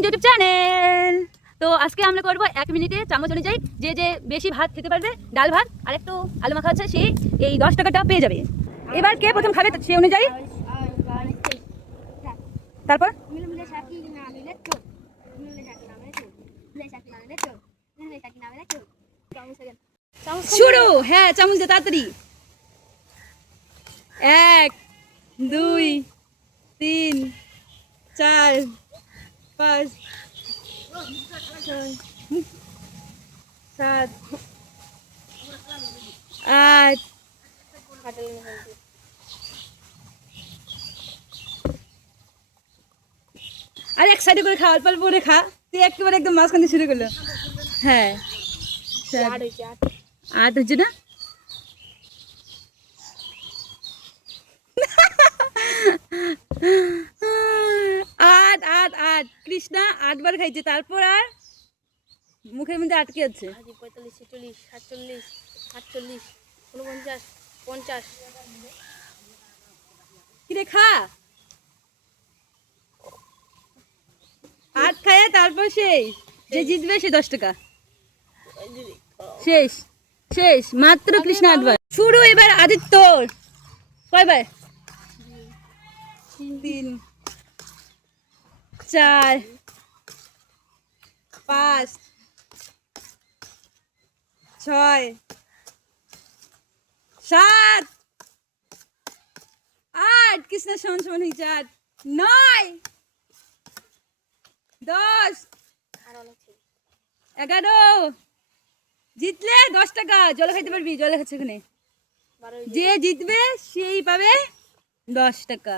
চামচ YouTube channel. তো আজকে আমরা করবো 1 মিনিটে চামচ অনুযায়ী যে যে বেশি ভাত খেতে পারবে, ডাল ভাত আর একটু আলু মাখা আছে, সে এই 10 টাকাটা পেয়ে যাবে। এবার কে প্রথম খাবে সেই অনুযায়ী তারপর শুরু। হ্যাঁ, চামচ দে তাড়াতাড়ি। 1 2 3 4 5 6 7 8 আর এক সাইডে করে খা, অল্প অল্প করে খা। তুই একেবারে একদম মাঝখান দিয়ে শুরু করলো। হ্যাঁ, 8 হচ্ছে না? আট আট আট কৃষ্ণা 8 বার খাইছে, তারপর আর মুখের মধ্যে আটকে আছে। 45 46 47 48 49 50। কিরে খা, 8 খায় তারপর সেই যে জিতবে সে 10 টাকা। শেষ শেষ, মাত্র কৃষ্ণা 8 বার। শুরু এবার আদিত্য। কয়বার? 3 4 5 6 7 8 কৃষ্ণা সমান সমান হয়েছে। 8 9 10 11। জিতলে 10 টাকা জল খাইতে পারবি, জল খাচ্ছে ওখানে। যে জিতবে সেই পাবে 10 টাকা।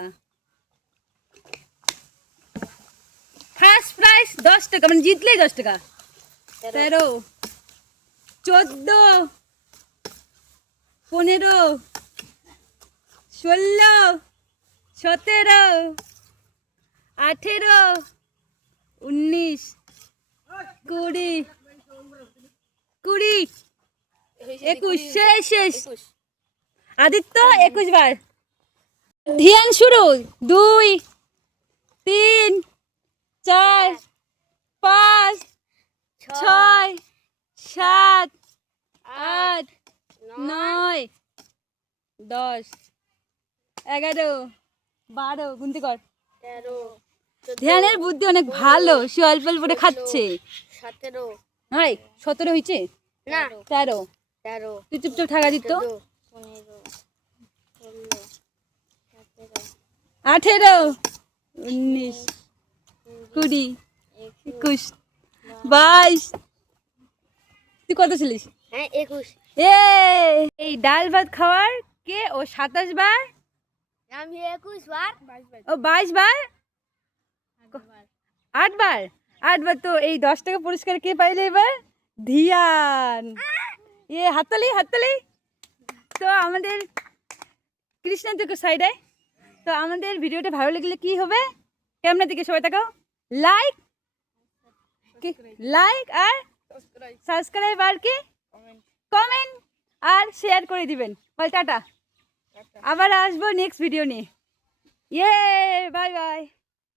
ফার্স্ট প্রাইজ 10 টাকা, মানে জিতলেই 10 টাকা। 13 14 15 16 17 18 19 20 20 21। শেষ শেষ। আদিত্য 21 বার। ধ্যান শুরু। 2 3 4 5 6 7 8 9 10 11 12। গুনতে কর। 13 ধ্যানের বুদ্ধি অনেক ভালো, সে অল্প অল্প করে খাচ্ছে। 17 হাই 17 হয়েছে না 13। 13 তুই চুপচাপ থাকা দিত। 15 16 18 19 20 21 22। তুই কত ছিলিস? হ্যাঁ 21। এই ডাল ভাত খাওয়ার কে ও 27 বার, আমি 21 বার, ও 22 বার, 8 বার। 8 বার। তো এই 10 টাকা পুরস্কার কে পাইলে এবার? ধিয়ান। হাততালি হাততালি। তো আমাদের কৃষ্ণা থেকে সাইডে। তো আমাদের ভিডিওটা ভালো লাগলে কি হবে? ক্যামেরা দিকে সবাই তাকাও। লাইক লাইক আর সাবস্ক্রাইব আর কি কমেন্ট আর শেয়ার করে দিবেন। বল টাটা। আবার আসবো নেক্সট ভিডিও নিয়ে। Bye bye.